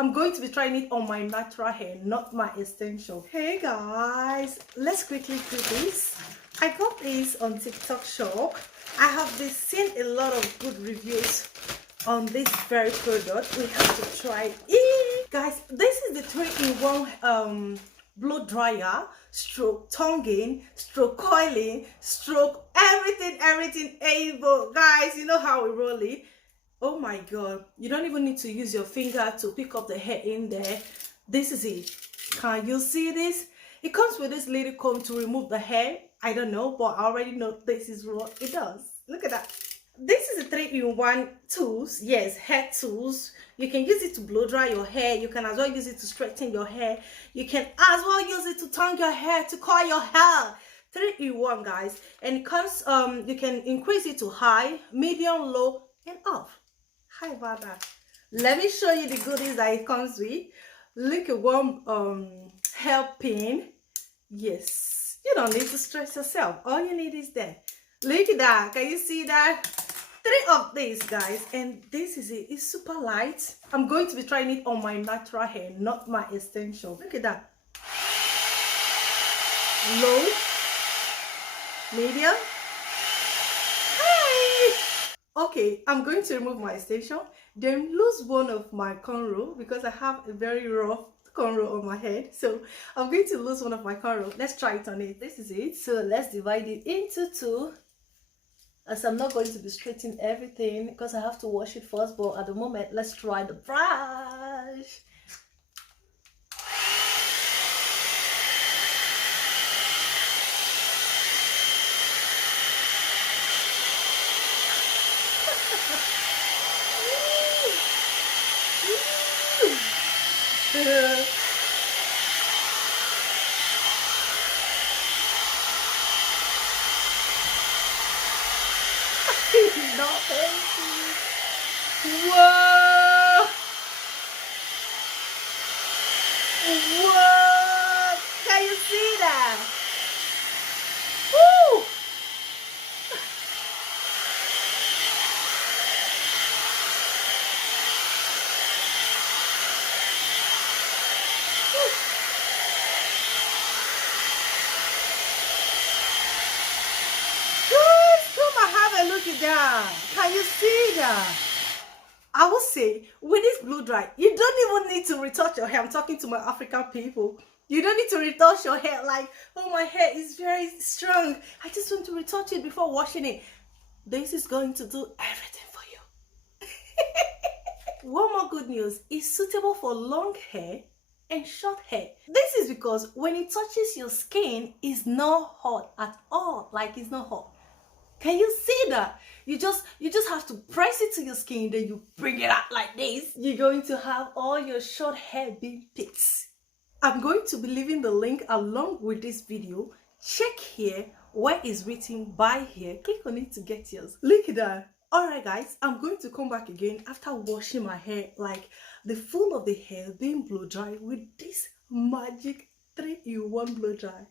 I'm going to be trying it on my natural hair, not my extension. Hey guys, let's quickly do this. I got this on TikTok shop. I have been seeing a lot of good reviews on this very product. We have to try it. Guys, this is the 3-in-1 blow dryer, stroke tonguing, stroke coiling, stroke everything able. Guys, you know how we roll it. Oh my god, you don't even need to use your finger to pick up the hair in there. This is it. Can you see this? It comes with this little comb to remove the hair. I don't know, but I already know this is what it does. Look at that. This is a 3-in-1 tools. Yes, hair tools. You can use it to blow dry your hair. You can as well use it to straighten your hair. You can as well use it to tongue your hair, to coil your hair. 3-in-1, guys. And it comes, you can increase it to high, medium, low, and off. How about that? Let me show you the goodies that it comes with. Look at one hair pin. Yes, you don't need to stress yourself. All you need is there. Look at that. Can you see that? 3 of these, guys, and this is it. It's super light. I'm going to be trying it on my natural hair, not my extension. Look at that. Low, medium. Hey! Okay, I'm going to remove my extension, then lose one of my cornrow because I have a very rough cornrow on my head. So I'm going to lose one of my cornrow. Let's try it on it. This is it. So let's divide it into 2. As I'm not going to be straightening everything because I have to wash it first, but at the moment, let's try the brush. Not fancy. Whoa! Whoa! Can you see that? Woo! Look at that. Can you see that? I will say, with this blow dry, you don't even need to retouch your hair. I'm talking to my African people. You don't need to retouch your hair like, oh, my hair is very strong. I just want to retouch it before washing it. This is going to do everything for you. One more good news. It's suitable for long hair and short hair. This is because when it touches your skin, it's not hot at all. Like, it's not hot. Can you see that? You just have to press it to your skin, then you bring it out like this. You're going to have all your short hair being picked. I'm going to be leaving the link along with this video. Check here where it's written buy here. Click on it to get yours. Look at that. Alright guys, I'm going to come back again after washing my hair, like the full of the hair being blow dry with this magic 3-in-1 blow dry.